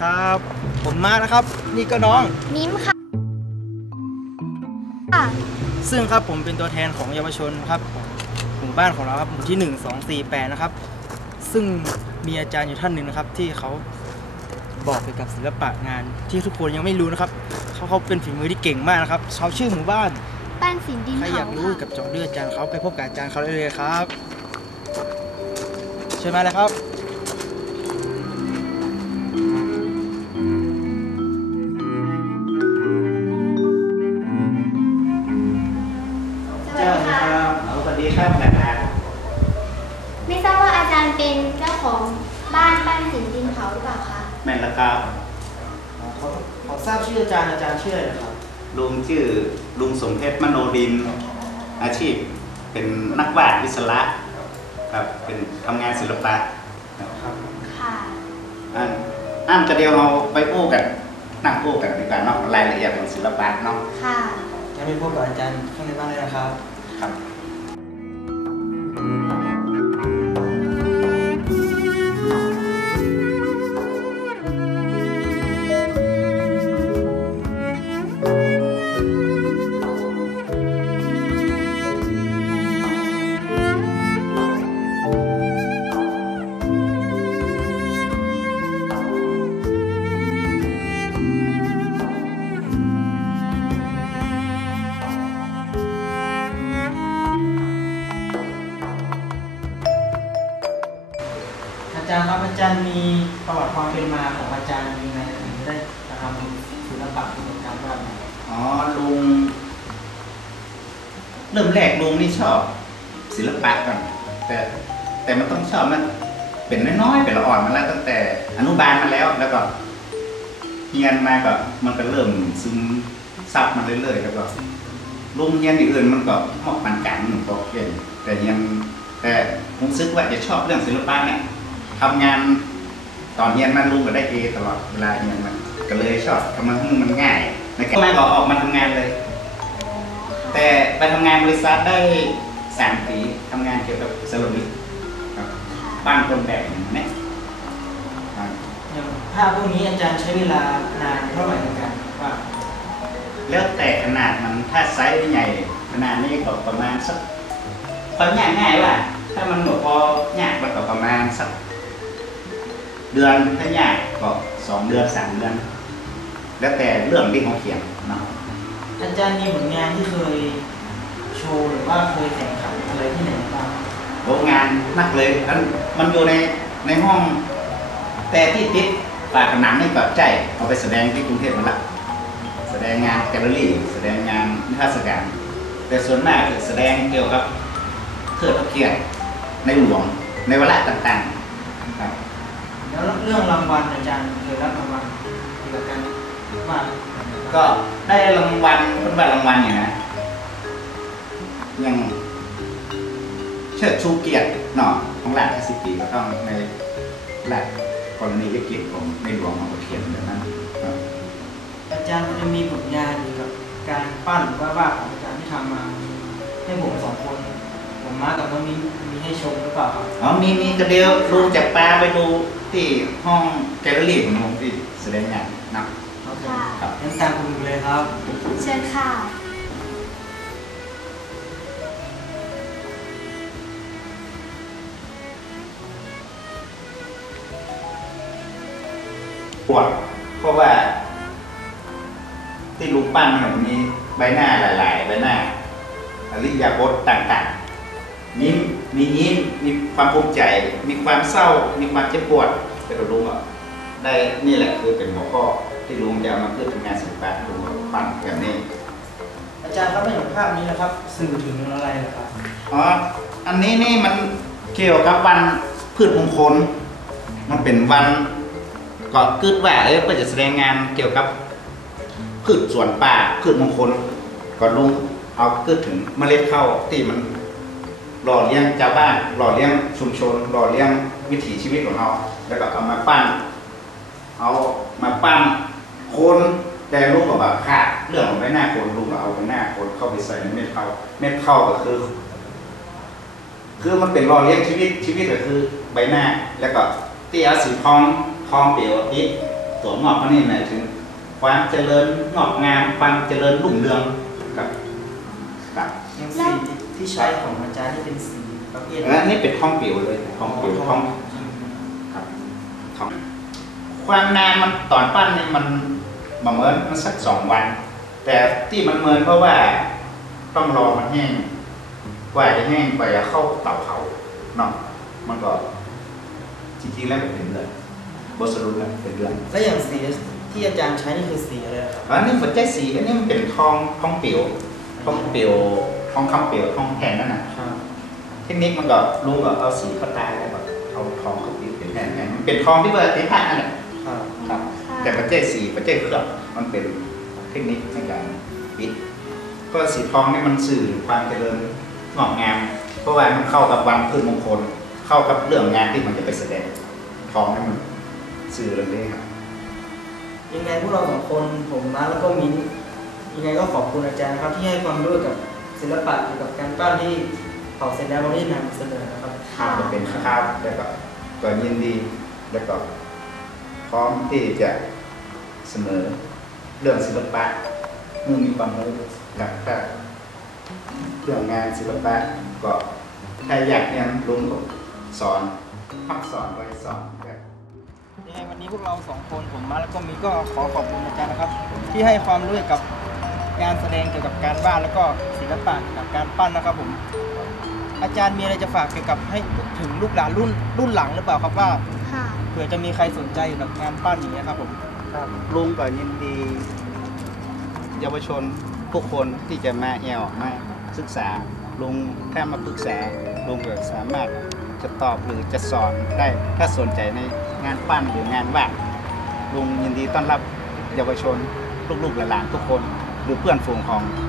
ครับ ผมมานะครับ นี่ก็น้องนิ้มค่ะค่ะ ซึ่งครับผมเป็นตัวแทนของเยาวชนครับของหมู่บ้านของเราครับหมู่ที่ 1 2 4 8 นะครับ ซึ่งมีอาจารย์อยู่ท่านหนึ่งนะครับ ที่เขาบอกเกี่ยวกับศิลปะงาน ที่ทุกคนยังไม่รู้นะครับเขาเขาเป็นฝีมือที่เก่งมากนะครับเขาชื่อหมู่บ้านบ้านสินดินใครอเผายากรู้ค่ะ กับเจาะเลือดอาจารย์เขาไปพบกับอาจารย์เขาได้เลยครับเชิญมาเลยครับ ของบ้านบ้านสินดินเผาหรือเปล่าคะ แม่นแล้วครับขอขอทราบชื่ออาจารย์อาจารย์ชื่ออะไรนะครับ ลุงชื่อลุงสมเพชรมโนดิน อาชีพเป็นนักวาดวิศระครับเป็นทำงานศิลปะครับค่ะ อันอันจะเดียวเราไปพูดกันนั่งพูดกันดีกว่าเนาะรายละเอียดของศิลปะเนาะค่ะจะไปพบกับอาจารย์ข้างในบ้านเลยนะครับ ครับ จารย์ครับอาจารย์มีประวัติความเป็นมาของอาจารย์มีไงถึงได้ทำศิลปะเกี่ยวกับการวาดเนี่ยอ๋อลุงเริ่มแรกลุงนี่ชอบศิลปะก่อนแต่แต่มันต้องชอบมันเป็นน้อยๆเป็นละอ่อนมาแล้วตั้งแต่อนุบาลมาแล้วแล้วก็เรียนมาก็มันก็เริ่มซึมซับมาเรื่อยๆแล้วก็ลุงเรียนอย่างอื่นมันก็เหมาะปันกันมันก็เก่งแต่ยังแต่ผมซึกว่าจะชอบเรื่องศิลปะเนี่ย ทำงานตอนเรียนมาลุงก็ได้เอตลอดเวลาเรียนมันก็เลยชอบทำมันให้มันง่ายในการมาก็ออกมาทำงานเลย แต่ไปทำงานบริษัทได้สามปีทำงานเกี่ยวกับเซรามิกครับค่ะปั้นคนแบบอย่างนี้ครับอย่างภาพพวกนี้อาจารย์ใช้เวลานานเท่าไหร่ในการวาดแล้วแต่ขนาดมันถ้าไซส์ใหญ่ขนาดนี้ก็ประมาณสักความยากง่ายว่า ถ้ามันหมดพอยากมันก็ประมาณสัก เดือนถ้ายากก็สองเดือนสามเดือน แล้วแต่เรื่องที่เขาเขียนเนาะอาจารย์มีผลงานที่เคยโชว์หรือว่าเคยแข่งขันอะไรที่ไหนบ้างโรงงานนักเลยมันมันอยู่ในในห้อง แต่ที่ติดฝาผนังนี่ก็ใจเอาไปแสดงที่กรุงเทพมาละแสดงงานแกลเลอรี่ แสดงงานนิทรรศการแต่ส่วนมากคือแสดงเกี่ยวกับเทิดพระเกียรติในหลวงในวาระต่างๆครับ แล้วเรื่องรางวัลอาจารย์เคยรับรางวัลเกี่ยวกับการวาดก็ได้รางวัลเป็นว่ารางวัลเนี่ยนะยังเชิดชูเกียรติเนาะของหลานสิบปีก็ต้องในหลักกรณียกิจของในหลวงของประเทศแบบนั้นครับอาจารย์จะมีผลงานเกี่ยวกับการปั้นหรือว่าวาดของอาจารย์ที่ทำมาให้ผมสองคน ผมมากับน้องมิ้นมีให้ชมหรือเปล่าครับอ๋อมีมีกระเดียวลุงจะปาไปดูที่ห้องแกลเลอรี่ของผมที่แสดงงานนะครับผมค่ะครับงั้นตามคุณดูเลยครับ เชิญค่ะ ปวดเพราะว่า ที่ลุงปั้นมันมีใบหน้าหลาย ๆ ใบหน้าอริยาบถต่าง ๆ ยิ้มมียิ้มมีความภูมิใจ มีความเศร้า มีความเจ็บปวดแต่ก็ลุงอะได้นี่แหละคือเป็นหัวข้อที่ลุงจะเอามาเพื่อทำงานศิลปะลุงก็ปั้นแบบนี้ อาจารย์ครับในภาพนี้นะครับ สื่อถึงอะไรเหรอครับอ๋ออันนี้นี่มันเกี่ยวกับวันพืชมงคลมันเป็นวันก็กึดว่าเอ้ยก็จะแสดงงานเกี่ยวกับพืชสวนป่าพืชมงคลก็ลุงเอากึดถึงเมล็ดข้าวที่มัน หล่อเลี้ยงชาวบ้าน หล่อเลี้ยงชุมชน หล่อเลี้ยงวิถีชีวิตของเรา แล้วก็เอามาปั้น เอามาปั้นโคนแต่ลุงก็แบบขาดเรื่องของใบหน้าโคนลุงก็เอาใบหน้าโคนเข้าไปใส่ในเม็ดเข้าเม็ดเข้าก็คือ คือมันเป็นรอเลี้ยงชีวิตชีวิตก็คือใบหน้า แล้วก็เตี้ยสีทองทองเปลวติดตัวงอกมันนี่หมายถึง ความเจริญงอกงามความเจริญรุ่งเรืองกับกับยังสี ที่ใช้ของอาจารย์ที่เป็นสีประเภทและนี่เป็นท้องปิวเลยท้องปิวท้องครับท้องความนานมันตอนปั้นนี่มันประเมินมันสักสองวัน แต่ที่มันเมินเพราะว่าต้องรอมันแห้งกว่าจะแห้งกว่าจะเข้าเตาเผาเนาะมันก็จริงๆแล้วเป็นเดือนบทสรุปแล้วเป็นเดือนและอย่างสีที่อาจารย์ใช้นี่คือสีอะไรครับอันนี้ปัจจัยสีอันนี้มันเป็นทองทองเปียวทองเปียว ทองคำเปียวทองแผ่นนั่นน่ะครับเทคนิคมันก็ลุงก็เอาสีเข้าตาแล้วก็เอาทองเข้าไปเป็นแผ่นแผ่นมันเป็นทองที่เบอร์ตีผ่านนั่นแหละครับครับแต่ปัจจัยสีปัจจัยเคลือบมันเป็นเทคนิคในการปิดเพราะสีทองนี่มันสื่อความเจริญงอกงาม เพราะว่ามันเข้ากับวันพืชมงคล เข้ากับเรื่องงานที่มันจะไปแสดงทองนี่มันสื่อเรื่องนี้ครับยังไงพวกเราสองคนผมนะแล้วก็มิ้นยังไงก็ขอบคุณอาจารย์นะครับที่ให้ความรู้เกี่ยวกับ ศิลปะเกี่ยวกับการปั้นที่เผาเสร็จแล้ววันนี้นำเสนอนะครับค่ะจะเป็นข้าวแล้วก็ก็ยินดีแล้วก็พร้อมที่จะเสนอเรื่องศิลปะเมื่อมีความรู้กับถ้าเรื่องงานศิลปะก็ถ้าอยากเรียนลุงก็สอนพักสอนไว้สอนแบบยังไงวันนี้พวกเราสองคนผมมาแล้วก็มีก็ขอขอบคุณอาจารย์นะครับ ที่ให้ความรู้เกี่ยวกับงานแสดงเกี่ยวกับการวาดแล้วก็ ศิลปะเกี่ยวกับการปั้นนะครับผม อาจารย์มีอะไรจะฝากเกี่ยวกับให้ถึงลูกหลานรุ่นรุ่นหลังหรือเปล่าครับว่าค่ะ เผื่อจะมีใครสนใจเกี่ยวกับงานปั้นอย่างเงี้ยครับผม ครับลุงก็ยินดี เยาวชนทุกคนที่จะมาแอลมาศึกษาลุงถ้ามาปรึกษาลุงก็สามารถจะตอบหรือจะสอนได้ ถ้าสนใจในงานปั้นหรืองานวาดลุงยินดีต้อนรับเยาวชนลูกๆหลานๆทุกคน หรือเพื่อนฝูงของน้อง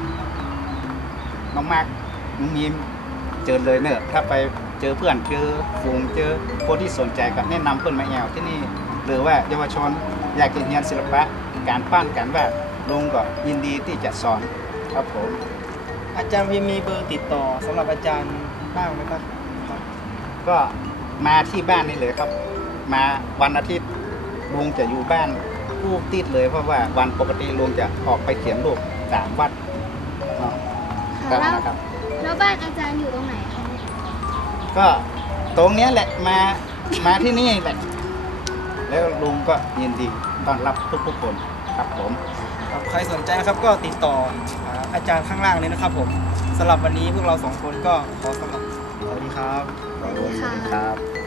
มากน้องมีมเจอเลยเนอะถ้าไปเจอเพื่อนเจอฝูงเจอคนที่สนใจก็แนะนำเพื่อนมาแอลที่นี่หรือว่าเยาวชนอยากจะเรียนศิลปะการปั้นการวาดลุงก็ยินดีที่จะสอนครับผมอาจารย์วีมีเบอร์ติดต่อสำหรับอาจารย์บ้างไหมครับก็มาที่บ้านนี่เลยครับ มาวันอาทิตย์ลุงจะอยู่บ้านลูกติดเลยเพราะว่าวันปกติลุงจะออกไปเขียนรูปสามวัด ค่ะแล้วนะครับ แล้วบ้านอาจารย์อยู่ตรงไหนคะเนี่ยก็ตรงเนี้ยแหละมามาที่นี่แหละแล้วลุงก็ยินดีต้อนรับทุกๆคนครับผมครับใครสนใจนะครับก็ติดต่อหาอาจารย์ข้างล่างเลยนะครับผมสำหรับวันนี้พวกเราสองคนก็ขอสำหรับสวัสดีครับ สวัสดีค่ะ ครับ